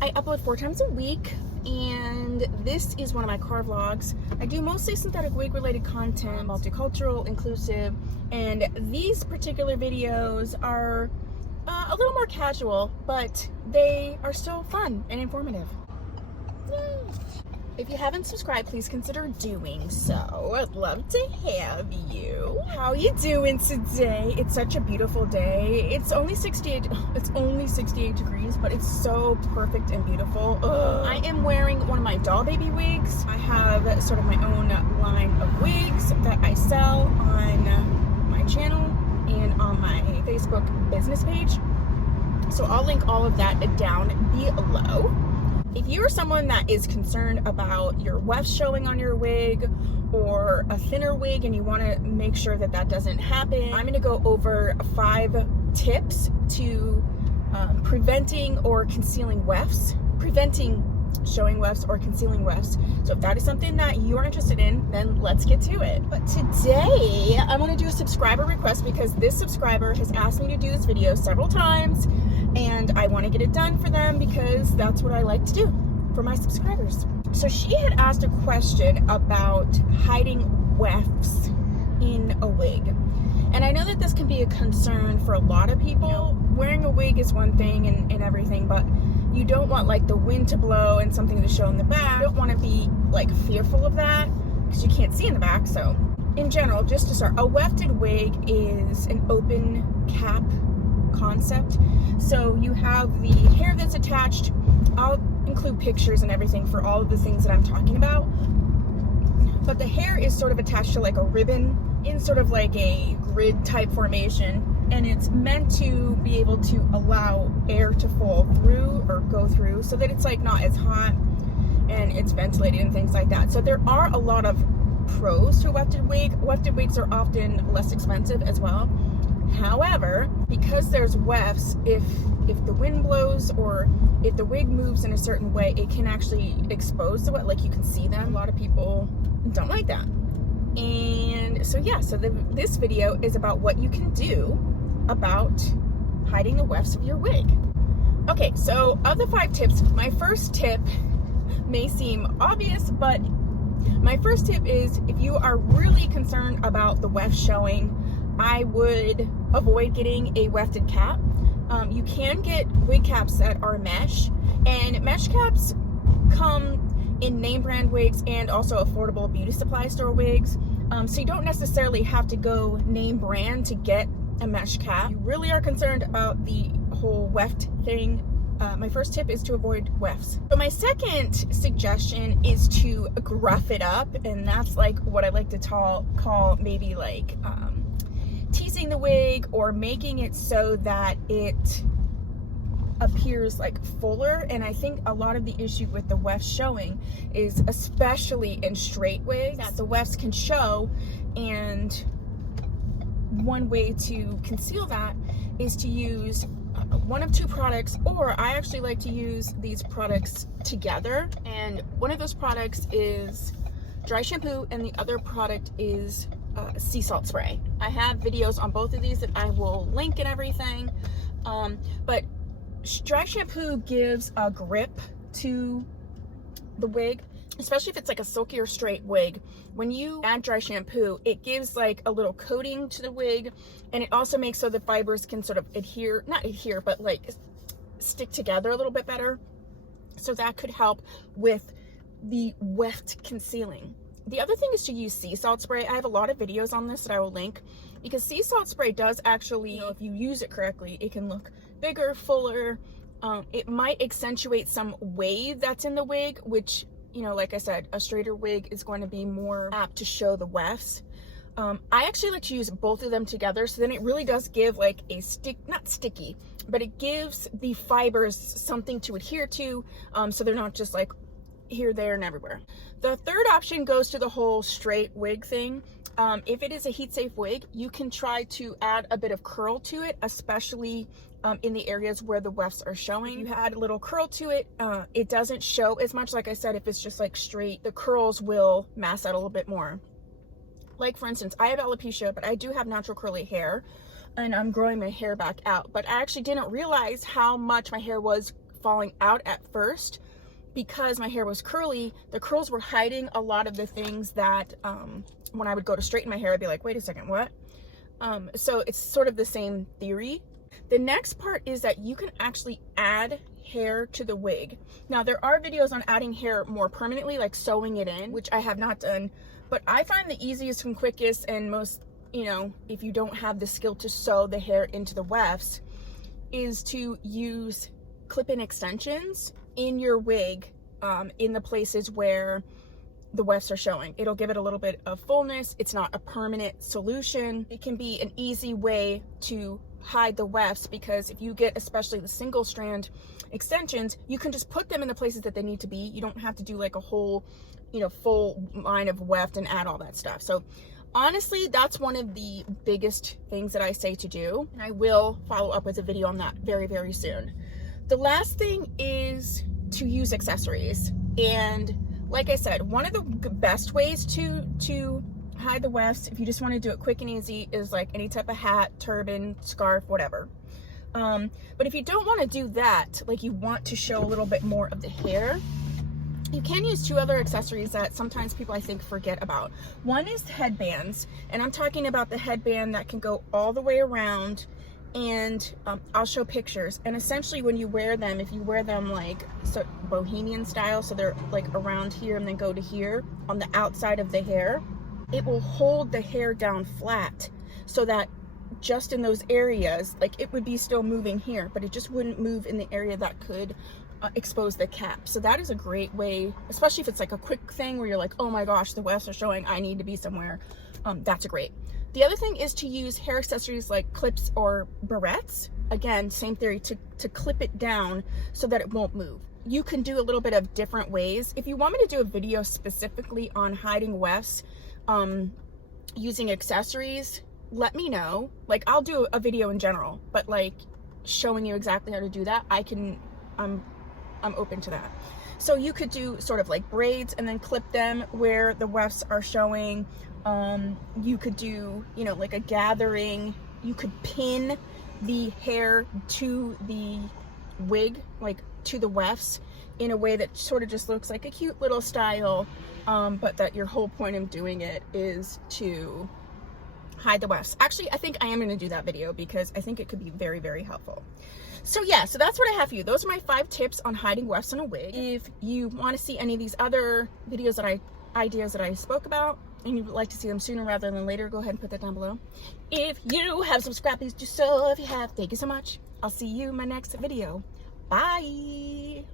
I upload 4 times a week, and this is one of my car vlogs. I do mostly synthetic wig related content, multicultural, inclusive, and these particular videos are a little more casual, but they are still fun and informative. Yay. If you haven't subscribed, please consider doing so. I'd love to have you. How you doing today? It's such a beautiful day. It's only 68 degrees, but it's so perfect and beautiful. Ugh. I am wearing one of my doll baby wigs. I have sort of my own line of wigs that I sell on my channel and on my Facebook business page. So I'll link all of that down below. If you're someone that is concerned about your wefts showing on your wig or a thinner wig and you want to make sure that that doesn't happen, I'm going to go over 5 tips to preventing or concealing wefts, preventing showing wefts or concealing wefts. So if that is something that you are interested in, then let's get to it. But today I want to do a subscriber request because this subscriber has asked me to do this video several times, and I want to get it done for them because that's what I like to do for my subscribers. So she had asked a question about hiding wefts in a wig. And I know that this can be a concern for a lot of people. Wearing a wig is one thing and everything, but you don't want like the wind to blow and something to show in the back. You don't want to be like fearful of that because you can't see in the back. So in general, just to start, a wefted wig is an open cap concept. So you have the hair that's attached. I'll include pictures and everything for all of the things that I'm talking about. But the hair is sort of attached to like a ribbon in sort of like a grid type formation, and it's meant to be able to allow air to fall through or go through so that it's like not as hot and it's ventilated and things like that. So there are a lot of pros to a wefted wig. Wefted wigs are often less expensive as well. However, because there's wefts, if the wind blows or if the wig moves in a certain way, it can actually expose the weft, like you can see them. A lot of people don't like that. And so yeah, so this video is about what you can do about hiding the wefts of your wig. Okay, so of the 5 tips, my first tip may seem obvious, but my first tip is if you are really concerned about the wefts showing, I would avoid getting a wefted cap. You can get wig caps that are mesh, and mesh caps come in name brand wigs and also affordable beauty supply store wigs. So you don't necessarily have to go name brand to get a mesh cap. If you really are concerned about the whole weft thing, my first tip is to avoid wefts. So my second suggestion is to gruff it up, and that's like what I like to call maybe like teasing the wig or making it so that it appears like fuller. And I think a lot of the issue with the wefts showing is, especially in straight wigs, that the wefts can show, and one way to conceal that is to use one of 2 products, or I actually like to use these products together, and one of those products is dry shampoo and the other product is sea salt spray. I have videos on both of these that I will link and everything, but dry shampoo gives a grip to the wig, especially if it's like a silky or straight wig. When you add dry shampoo, it gives like a little coating to the wig, and it also makes so the fibers can sort of not adhere, but like stick together a little bit better. So that could help with the weft concealing. The other thing is to use sea salt spray. I have a lot of videos on this that I will link, because sea salt spray does actually, if you use it correctly, it can look bigger, fuller. It might accentuate some wave that's in the wig, which, you know, like I said, a straighter wig is going to be more apt to show the wefts. I actually like to use both of them together, so then it really does give like a not sticky, but it gives the fibers something to adhere to, so they're not just like here, there, and everywhere. The third option goes to the whole straight wig thing. If it is a heat safe wig, you can try to add a bit of curl to it, especially in the areas where the wefts are showing. If you add a little curl to it, it doesn't show as much. Like I said, if it's just like straight, the curls will mask out a little bit more. Like for instance, I have alopecia, but I do have natural curly hair, and I'm growing my hair back out. But I actually didn't realize how much my hair was falling out at first because my hair was curly. The curls were hiding a lot of the things that when I would go to straighten my hair, I'd be like, wait a second, what? So it's sort of the same theory. The next part is that you can actually add hair to the wig. Now, there are videos on adding hair more permanently, like sewing it in, which I have not done, but I find the easiest and quickest and most, you know, if you don't have the skill to sew the hair into the wefts, is to use clip-in extensions in your wig in the places where the wefts are showing. It'll give it a little bit of fullness. It's not a permanent solution. It can be an easy way to hide the wefts, because if you get especially the single strand extensions, you can just put them in the places that they need to be. You don't have to do like a whole, you know, full line of weft and add all that stuff. So honestly, that's one of the biggest things that I say to do, and I will follow up with a video on that very, very soon. The last thing is to use accessories. And like I said, one of the best ways to hide the wefts, if you just want to do it quick and easy, is like any type of hat, turban, scarf, whatever. But if you don't want to do that, like you want to show a little bit more of the hair, you can use two other accessories that sometimes people, I think, forget about. One is headbands, and I'm talking about the headband that can go all the way around, and I'll show pictures. And essentially when you wear them, if you wear them like bohemian style, so they're like around here and then go to here on the outside of the hair, it will hold the hair down flat, so that just in those areas, like it would be still moving here, but it just wouldn't move in the area that could expose the cap. So that is a great way, especially if it's like a quick thing where you're like, oh my gosh, the wefts are showing, I need to be somewhere. That's a great. The other thing is to use hair accessories like clips or barrettes. Again, same theory, to clip it down so that it won't move. You can do a little bit of different ways. If you want me to do a video specifically on hiding wefts using accessories, let me know. Like, I'll do a video in general, but like showing you exactly how to do that, I'm open to that. So you could do sort of like braids and then clip them where the wefts are showing. You could do, you know, like a gathering. You could pin the hair to the wig, like to the wefts, in a way that sort of just looks like a cute little style, but that your whole point of doing it is to hide the wefts. Actually, I think I am going to do that video because I think it could be very, very helpful. So yeah, so that's what I have for you. Those are my 5 tips on hiding wefts on a wig. If you want to see any of these other videos that ideas that I spoke about, and you'd like to see them sooner rather than later, go ahead and put that down below. If you have subscribed, please do so. If you have, thank you so much. I'll see you in my next video. Bye.